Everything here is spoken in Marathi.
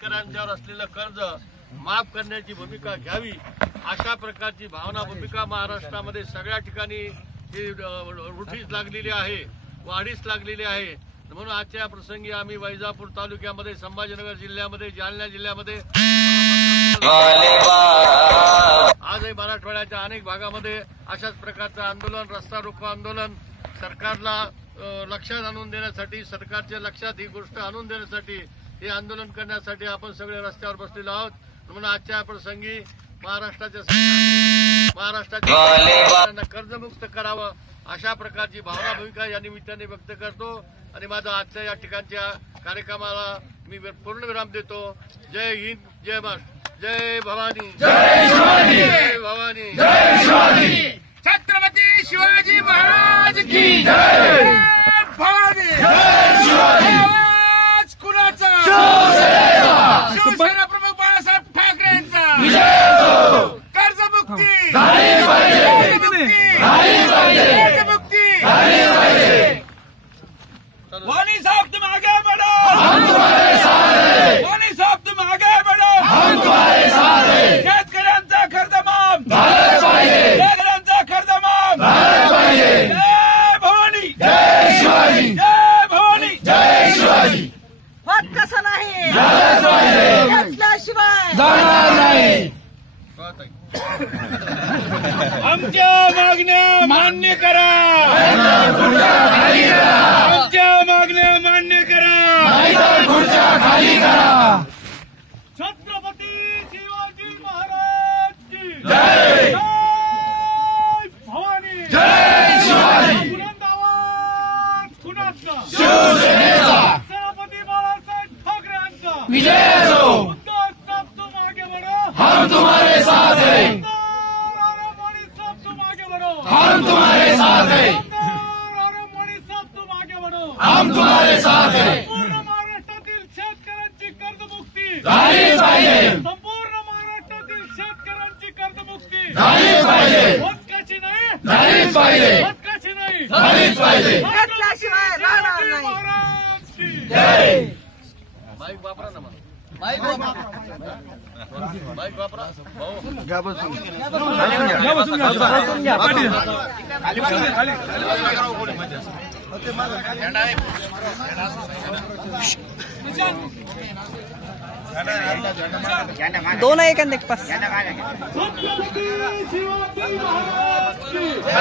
शेतकऱ्यांच्यावर असलेलं कर्ज माफ करण्याची भूमिका घ्यावी, अशा प्रकारची भावना भूमिका महाराष्ट्रामध्ये सगळ्या ठिकाणी रूढीस लागलेली आहे, वाढीस लागलेली आहे। म्हणून आजच्या प्रसंगी आम्ही वैजापूर तालुक्यामध्ये, संभाजीनगर जिल्ह्यामध्ये, जालना जिल्ह्यामध्ये, आजही मराठवाड्याच्या अनेक भागामध्ये अशाच प्रकारचं आंदोलन, रस्ता रोको आंदोलन सरकारला लक्षात आणून देण्यासाठी, सरकारच्या लक्षात ही गोष्ट आणून देण्यासाठी हे आंदोलन करण्यासाठी आपण सगळे रस्त्यावर बसलेलो आहोत। म्हणून आजच्या प्रसंगी महाराष्ट्राच्या कर्जमुक्त करावं अशा प्रकारची भावना भूमिका या निमित्ताने व्यक्त करतो आणि माझा आजच्या या ठिकाणच्या कार्यक्रमाला मी पूर्णविराम देतो। जय हिंद, जय महाराष्ट्र, जय भवानी, जय शिवाजी, जय भवानी, जय शिवाजी, छत्रपती शिवाजी महाराज की जय, भवानी, जय शिवाजी, आवाज कुणाचा? शिवसेना प्रमुख बाळासाहेब ठाकरेंचा विजय हो, कर्जमुक्ती झाली पाहिजे, वानी साहब तुम आगे बढ़ो, हम तुम्हारे साथ हैं, वानी साहब तुम आगे बढ़ो, हम तुम्हारे साथ हैं, शेतकऱ्यांचा कर्ज माफ झालं पाहिजे, शेतकऱ्यांचा कर्ज माफ झालं पाहिजे। जय भवानी, जय शिवाजी, जय भवानी, जय शिवाजी, होत कसं नाही, झालं पाहिजे, घेतल्याशिवाय जाणार नाही। आमच्या मागण्या मान्य करा, खाली करा, आमच्या मागण्या मान्य करा, नाहीतर खुर्च्या खाली करा। छत्रपती शिवाजी महाराज की जय, जय भवानी, जय शिवाजी, बुलंद आवाज कुणाचा? शिवसेनेचा सेनापती बाळासाहेब ठाकरेंचा विजय हो, उद्धव साहब तुम आगे बढ़ो, हम तुम्हारे साथ हैं, मोदी साहब तुम आगे बढ़ो, हम तुम्हारे साथ हैं, मोदी साहब तुम आगे बढ़ो, हम तुम्हारे साथ हैं, पूर्ण महाराष्ट्रातील शेतकऱ्यांची कर्जमुक्ती झाली पाहिजे, संपूर्ण महाराष्ट्रातील शेतकऱ्यांची कर्जमुक्ती झाली पाहिजे, होत कशी नाही, झालीच पाहिजे, होत कशी नाही, झालीच पाहिजे। घेतल्याशिवाय राहणार नाही। महाराज की जय। माईक वापरा ना, माईक वापरा भाऊ। दोन एक आणि एक पास। छत्रपती शिवाजी महाराज की जय।